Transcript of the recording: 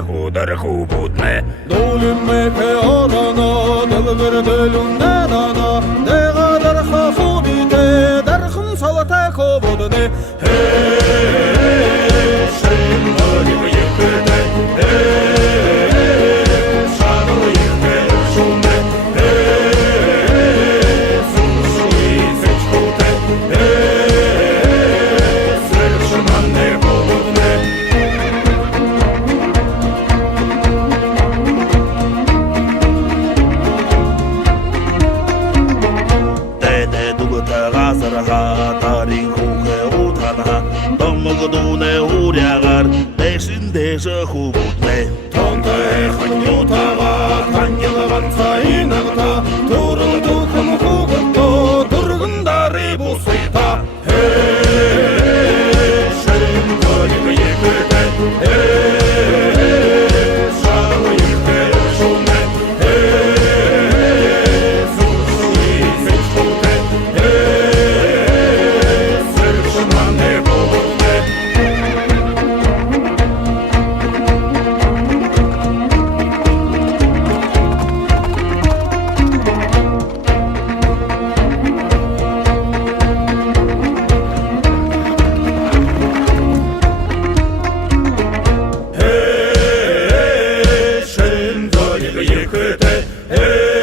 да хударху будне. Долиммеке арана, дылгыр дөлүнне дана, дега дарха хубите, дархым салата кобудне. Домогдуне урягар, дешин деше хубутне. Тонта ханютага, ханьялаванца инагта, турун духым хугутто, тургындары бусыйта. Шырын көлігі екірді, шалы екті шуны, сұршуы сәчкуті, сұршыманы болуны. Hey,